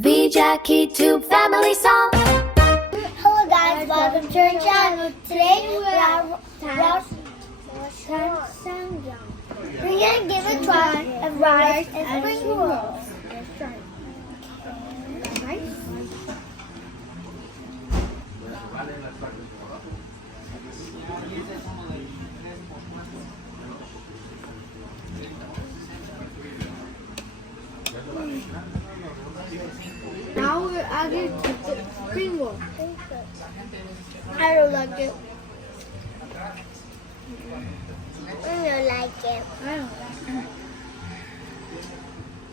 VJA Kids Tube family song. Hello guys, welcome to our channel. Today we're at Saigon. We're gonna give a try of rice and spring rolls. Now we're adding to the spring roll. I don't like it. I don't like it. I don't like it.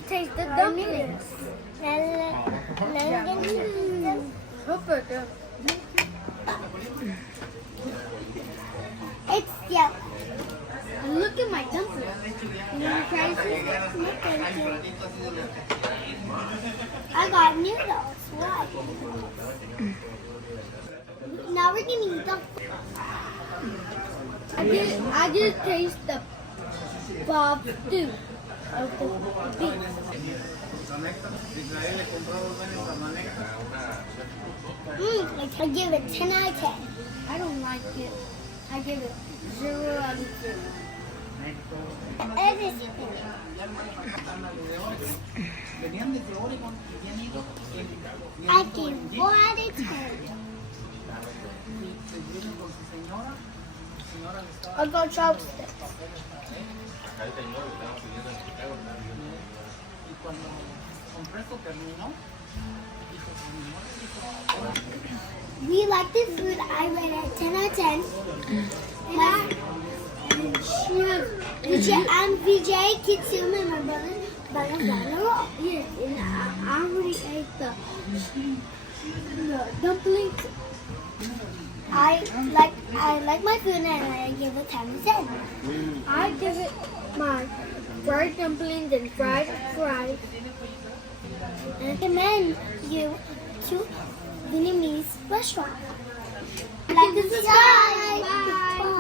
Taste the dumplings. It's yellow. Look at my dumplings. You want to try this? No, thank you. I got noodles. What? Now we're gonna eat them. I just taste the bob stew of the beef. I give it 10 out of 10. I don't like it. I give it 0 out of 0. It is I give 4 out of 10. I'll go chopsticks. We like the food. I rate it 10 out of 10. And VJA Kids Tube and my brother bought us down the roll. Yeah, and I already ate the dumplings. I like my food and I give it 10 out of 10. I give it my fried dumplings and fried fries. I recommend you to Vietnamese restaurant. Like and subscribe. Bye.